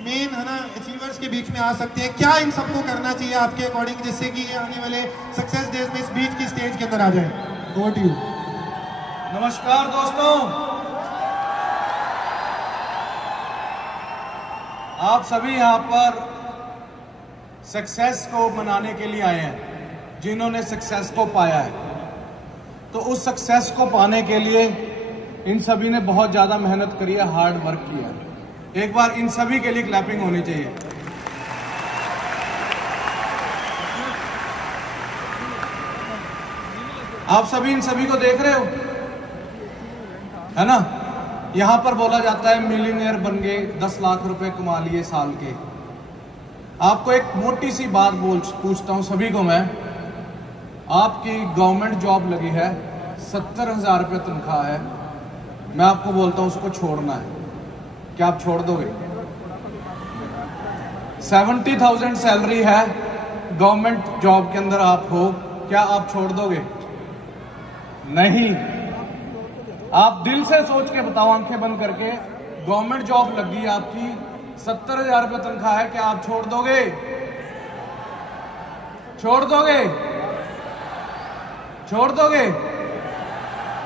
Main है ना achievers के बीच में आ सकते हैं? क्या इन सबको करना चाहिए आपके अकॉर्डिंग जिससे कि ये आने वाले सक्सेस डेज में इस बीच की स्टेज के अंदर आ जाए? Over to you. नमस्कार दोस्तों, आप सभी यहाँ पर सक्सेस को मनाने के लिए आए हैं। जिन्होंने सक्सेस को पाया है, तो उस सक्सेस को पाने के लिए इन सभी ने बहुत ज़्यादा मेहनत करी है, हार्ड वर्क किया है। एक बार इन सभी के लिए क्लैपिंग होनी चाहिए। आप सभी इन सभी को देख रहे हो, है ना? यहां पर बोला जाता है मिलियनियर बन गए, 10 लाख रुपए कमा लिए साल के। आपको एक मोटी सी बात पूछता हूं सभी को मैं। आपकी गवर्नमेंट जॉब लगी है, 70,000 रुपये तनख्वाह है। मैं आपको बोलता हूं उसको छोड़ना है, क्या आप छोड़ दोगे? 70,000 सैलरी है, गवर्नमेंट जॉब के अंदर आप हो, क्या आप छोड़ दोगे? नहीं। आप दिल से सोच के बताओ, आंखें बंद करके, गवर्नमेंट जॉब लगी आपकी, 70,000 रुपये तनख्वाह है, क्या आप छोड़ दोगे? छोड़ दोगे? छोड़ दोगे?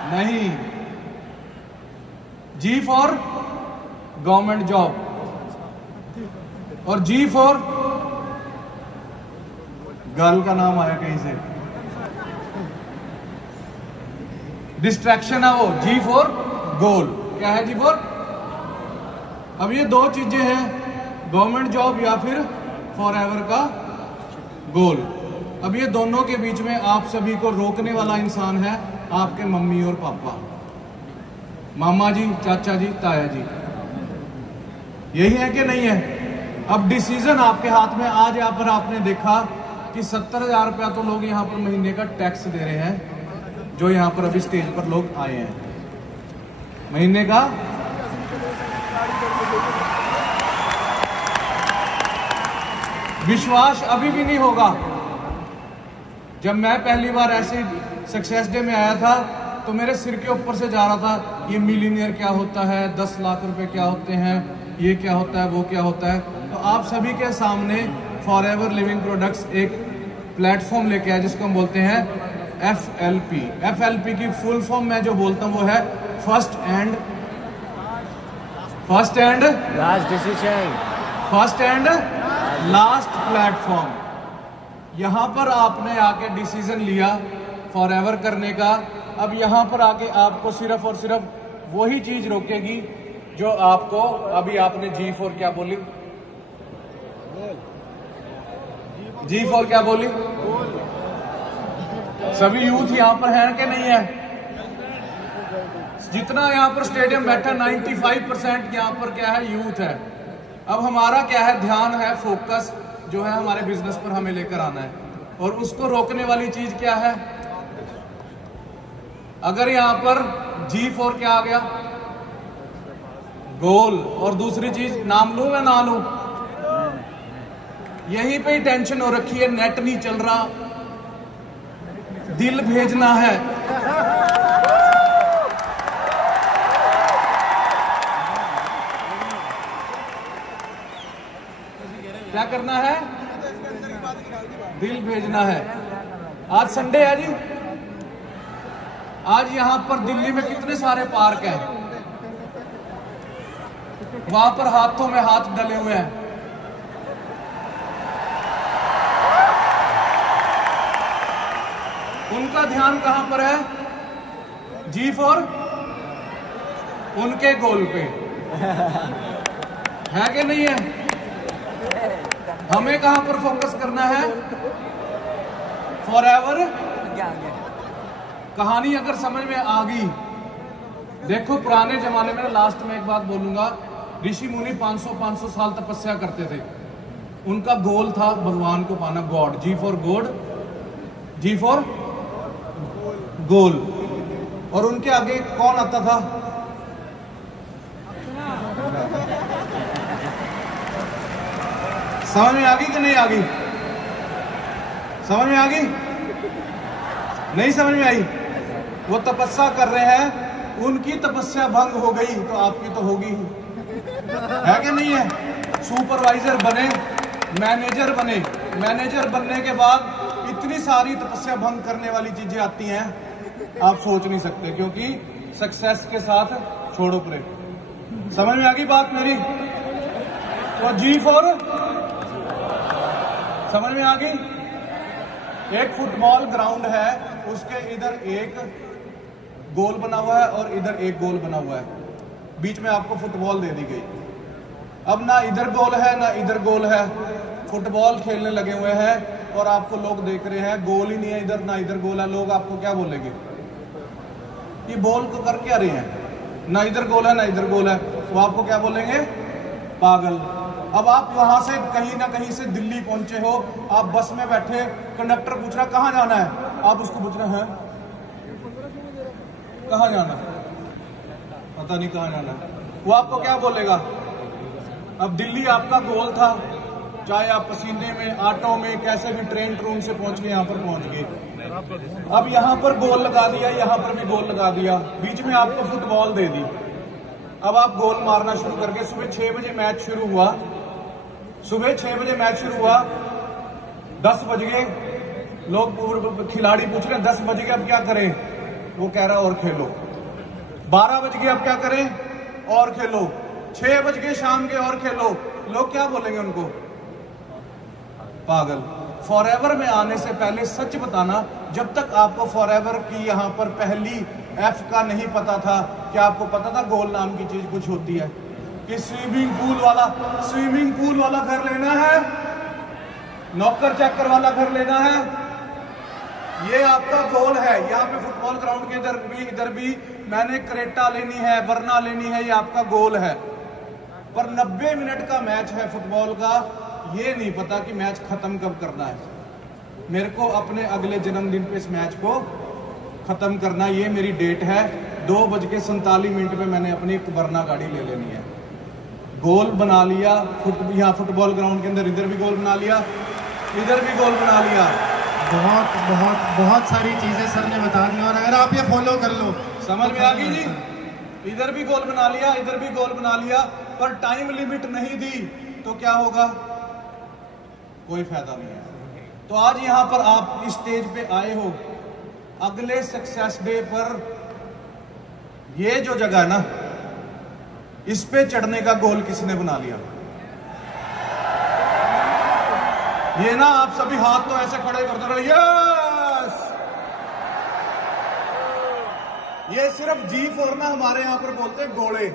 नहीं। जी फॉर गवर्नमेंट जॉब और जी फॉर गर्ल का नाम आया कहीं से, डिस्ट्रैक्शन है वो। जी फॉर गोल, क्या है जी फॉर? अब ये दो चीजें हैं, गवर्नमेंट जॉब या फिर फॉरएवर का गोल। अब ये दोनों के बीच में आप सभी को रोकने वाला इंसान है आपके मम्मी और पापा, मामा जी, चाचा जी, ताया जी। यही है कि नहीं है? अब डिसीजन आपके हाथ में। आज यहाँ पर आपने देखा कि 70,000 रुपया तो लोग यहाँ पर महीने का टैक्स दे रहे हैं, जो यहाँ पर अभी स्टेज पर लोग आए हैं, महीने का। विश्वास अभी भी नहीं होगा। जब मैं पहली बार ऐसे सक्सेस डे में आया था तो मेरे सिर के ऊपर से जा रहा था, ये मिलियनियर क्या होता है, 10 लाख रुपए क्या होते हैं, ये क्या होता है, वो क्या होता है। तो आप सभी के सामने फॉरएवर लिविंग प्रोडक्ट्स एक प्लेटफॉर्म लेके आया जिसको हम बोलते हैं FLP। FLP की फुल फॉर्म मैं जो बोलता हूँ वो है first and last decision, first and last platform. यहां पर आपने आके डिसीजन लिया फॉरएवर करने का। अब यहां पर आके आपको सिर्फ और सिर्फ वही चीज रोकेगी जो आपको, अभी आपने जी फॉर क्या बोली? जी फॉर क्या बोली? सभी यूथ यहां पर है कि नहीं है? जितना यहां पर स्टेडियम बैठा, 95% यहां पर क्या है? यूथ है। अब हमारा क्या है? ध्यान है, फोकस जो है हमारे बिजनेस पर हमें लेकर आना है, और उसको रोकने वाली चीज क्या है? अगर यहां पर जी फॉर क्या आ गया? गोल। और दूसरी चीज नाम लूं या ना लूं? यहीं पे ही टेंशन हो रखी है, नेट नहीं चल रहा, दिल भेजना है। क्या करना है? दिल भेजना है। आज संडे है जी। आज यहां पर दिल्ली में कितने सारे पार्क हैं, वहां पर हाथों में हाथ डले हुए हैं। उनका ध्यान कहां पर है? जी फॉर उनके गोल पे है कि नहीं है? हमें कहां पर फोकस करना है? फॉरएवर। कहानी अगर समझ में आ गई, देखो पुराने जमाने में, लास्ट में एक बात बोलूंगा, ऋषि मुनि 500 साल तपस्या करते थे। उनका गोल था भगवान को पाना, God. G for God, G for goal. और उनके आगे कौन आता था? समझ में आ गई कि नहीं आ गई? समझ में आ गई? नहीं समझ में आई? वो तपस्या कर रहे हैं, उनकी तपस्या भंग हो गई तो आपकी तो होगी ही, है कि नहीं है? सुपरवाइजर बने, मैनेजर बने, मैनेजर बनने के बाद इतनी सारी तपस्या भंग करने वाली चीजें आती हैं, आप सोच नहीं सकते, क्योंकि सक्सेस के साथ छोड़ो प्रेम। समझ में आ गई बात मेरी? तो जी फॉर, समझ में आ गई? एक फुटबॉल ग्राउंड है, उसके इधर एक गोल बना हुआ है और इधर एक गोल बना हुआ है, बीच में आपको फुटबॉल दे दी गई। अब ना इधर गोल है ना इधर गोल है, फुटबॉल खेलने लगे हुए हैं और आपको लोग देख रहे हैं, गोल ही नहीं है इधर ना इधर गोल है। लोग आपको क्या बोलेंगे? ये बॉल को कर क्या रहे हैं, ना इधर गोल है ना इधर गोल है, वो आपको क्या बोलेंगे? पागल। अब आप वहां से कहीं ना कहीं से दिल्ली पहुंचे हो, आप बस में बैठे, कंडक्टर पूछ रहा कहां जाना है, आप उसको पूछ रहे हैं कहां जाना है, पता नहीं कहां जाना है, वो आपको क्या बोलेगा? अब दिल्ली आपका गोल था, चाहे आप पसीने में, ऑटो में, कैसे भी ट्रेन ट्रून से पहुंच के यहाँ पर पहुंच गए। अब यहाँ पर गोल लगा दिया, यहाँ पर भी गोल लगा दिया, बीच में आपको फुटबॉल दे दी। अब आप गोल मारना शुरू करके, सुबह 6 बजे मैच शुरू हुआ, सुबह 6 बजे मैच शुरू हुआ, 10 बज गए, लोग खिलाड़ी पूछ रहे हैं 10 बज गए अब क्या करें, वो कह रहा और खेलो। 12 बज गए अब क्या करें, और खेलो। 6 बज गए शाम के, और खेलो। लोग क्या बोलेंगे उनको? पागल। फॉरएवर में आने से पहले सच बताना, जब तक आपको फॉरएवर की यहाँ पर पहली एफ का नहीं पता था, क्या आपको पता था गोल नाम की चीज कुछ होती है? कि स्विमिंग पूल वाला घर लेना है, नौकर चाकर वाला घर लेना है, ये आपका गोल है। यहाँ पे फुटबॉल ग्राउंड के इधर भी मैंने क्रेटा लेनी है, वरना लेनी है, ये आपका गोल है। पर 90 मिनट का मैच है फुटबॉल का, ये नहीं पता कि मैच खत्म कब करना है। मेरे को अपने अगले जन्मदिन पे इस मैच को खत्म करना, ये मेरी डेट है। 2:47 पे मैंने अपनी एक वरना गाड़ी ले लेनी है। गोल बना लिया, यहाँ फुटबॉल ग्राउंड के अंदर इधर भी गोल बना लिया, इधर भी गोल बना लिया। बहुत बहुत बहुत सारी चीजें सर ने बता दी, और अगर आप ये फॉलो कर लो, समझ में आ गई जी? इधर भी गोल बना लिया, इधर भी गोल बना लिया, पर टाइम लिमिट नहीं दी तो क्या होगा? कोई फायदा नहीं है। तो आज यहाँ पर आप इस स्टेज पे आए हो, अगले सक्सेस डे पर ये जो जगह है ना, इस पे चढ़ने का गोल किसने बना लिया? ये ना आप सभी हाथ तो ऐसे खड़े करते रहो, यस। ये सिर्फ जी फॉर ना हमारे यहां पर बोलते हैं गोले।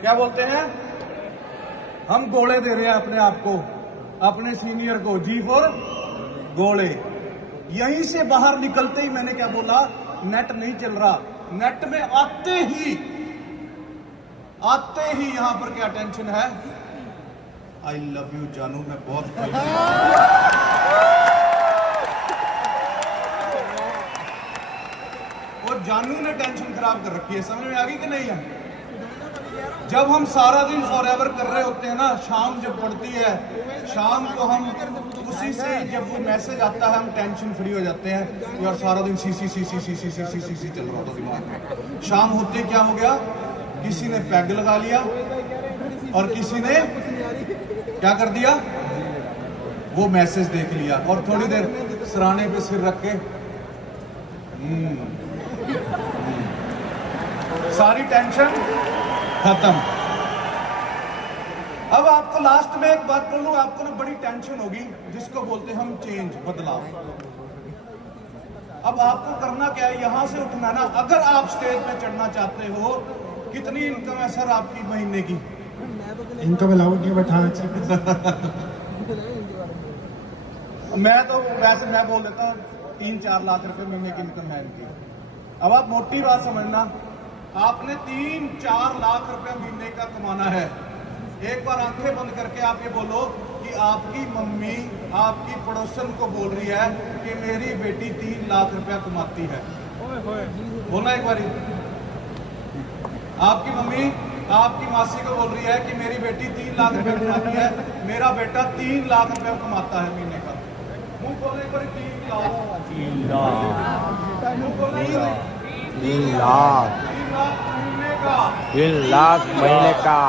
क्या बोलते हैं? हम गोले दे रहे हैं अपने आप को, अपने सीनियर को, जी फॉर गोले। यहीं से बाहर निकलते ही मैंने क्या बोला? नेट नहीं चल रहा। नेट में आते ही यहां पर क्या टेंशन है? आई लव यू जानू, मैं बहुत और जानू ने टेंशन खराब कर रखी है। समझ में आ गई कि नहीं है? जब हम सारा दिन फॉरएवर कर रहे होते हैं ना, शाम जब पड़ती है, शाम को हम उसी से जब वो मैसेज आता है हम टेंशन फ्री हो जाते हैं। यार सारा दिन सी चल रहा था दिमाग में। शाम होते क्या हो गया? किसी ने पैग लगा लिया और किसी ने क्या कर दिया? वो मैसेज देख लिया और थोड़ी देर सराहने पे सिर रख के सारी टेंशन खत्म। अब आपको लास्ट में एक बात बोलूं, आपको ना बड़ी टेंशन होगी, जिसको बोलते हैं हम चेंज, बदलाव। अब आपको करना क्या है? यहां से उठना ना। अगर आप स्टेज पे चढ़ना चाहते हो, कितनी इनकम है सर आपकी महीने की? इनकम अलाउड नहीं बैठा। मैं तो वैसे मैं बोल देता हूँ 3-4 लाख रुपए महीने की इनकम है इनकी। अब आप मोटी बात समझना, आपने 3-4 लाख रुपए महीने का कमाना है। एक बार आंखें बंद करके आप ये बोलो कि आपकी मम्मी आपकी पड़ोसन को बोल रही है कि मेरी बेटी 3 लाख रुपया कमाती है। बोलना एक बारी। आपकी मम्मी आपकी मासी को बोल रही है कि मेरी बेटी 3 लाख रुपया कमाती है, मेरा बेटा 3 लाख रुपया कमाता है महीने का। मुंह बोलने एक बारी 3 लाख। 3 लाख। मुंह बोलने एक बारी 3 लाख। 3 लाख महीने का। 3 लाख महीने का।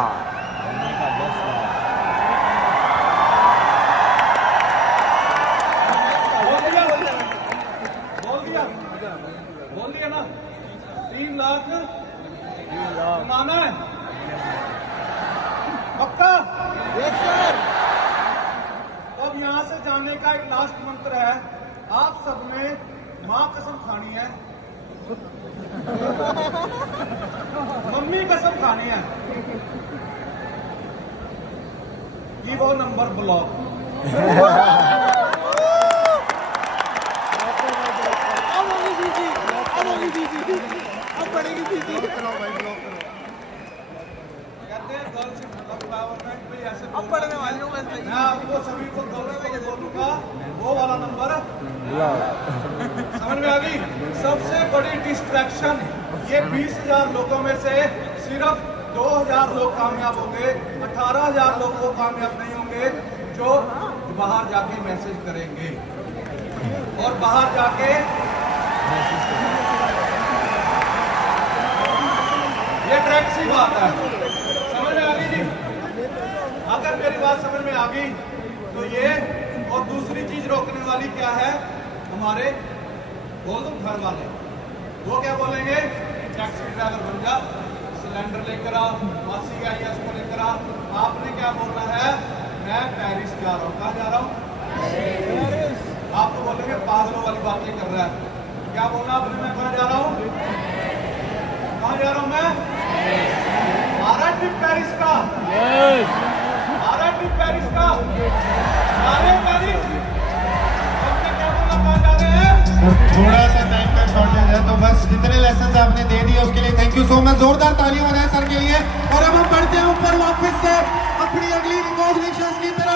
माँ कसम खानी है, मम्मी कसम खानी है कि वो नंबर ब्लॉक। अब पड़ेगी दीदी। कहते हैं गर्ल्स एम्पावरमेंट में ऐसे अब पढ़ने वाली हूँ मैं आपको सभी को गर्ल्स को बोलूंगा वो वाला नंबर समझ में आ गई। सबसे बड़ी डिस्ट्रैक्शन ये 20,000 लोगों में से सिर्फ 2,000 लोग कामयाब होंगे, 18,000 लोग वो कामयाब नहीं होंगे जो बाहर जाके मैसेज करेंगे और बाहर जाके ये ट्रैक सी बात है। समझ में आ गई जी? अगर मेरी बात समझ में आ गई तो ये और दूसरी चीज रोकने वाली क्या है, हमारे बोल दो घर वाले वो क्या बोलेंगे, टैक्सी ड्राइवर बन जा, सिलेंडर लेकर आ, मासी का या उसको लेकर आ। आपने क्या बोलना है, मैं पेरिस जा रहा हूँ। कहाँ जा रहा हूँ? आप तो बोलेंगे पागलों वाली बातें कर रहा है। क्या बोलना आपने, मैं कहाँ जा रहा हूँ? कहाँ जा रहा हूँ मैं? आ रहा ट्रिप पेरिस का, आ रहा ट्रिप पेरिस का, आ रहे हैं पेरिस। सबने क्या बोला, कहाँ जा रहे हैं? थोड़ा सा टाइम का शॉर्टेज है, तो बस जितने लेसन आपने दे दिए उसके लिए थैंक यू सो मच। जोरदार तालियां बजाएं सर के लिए। और अब हम बढ़ते हैं ऊपर वापस से अपनी अगली रिकॉग्निशन की तरफ।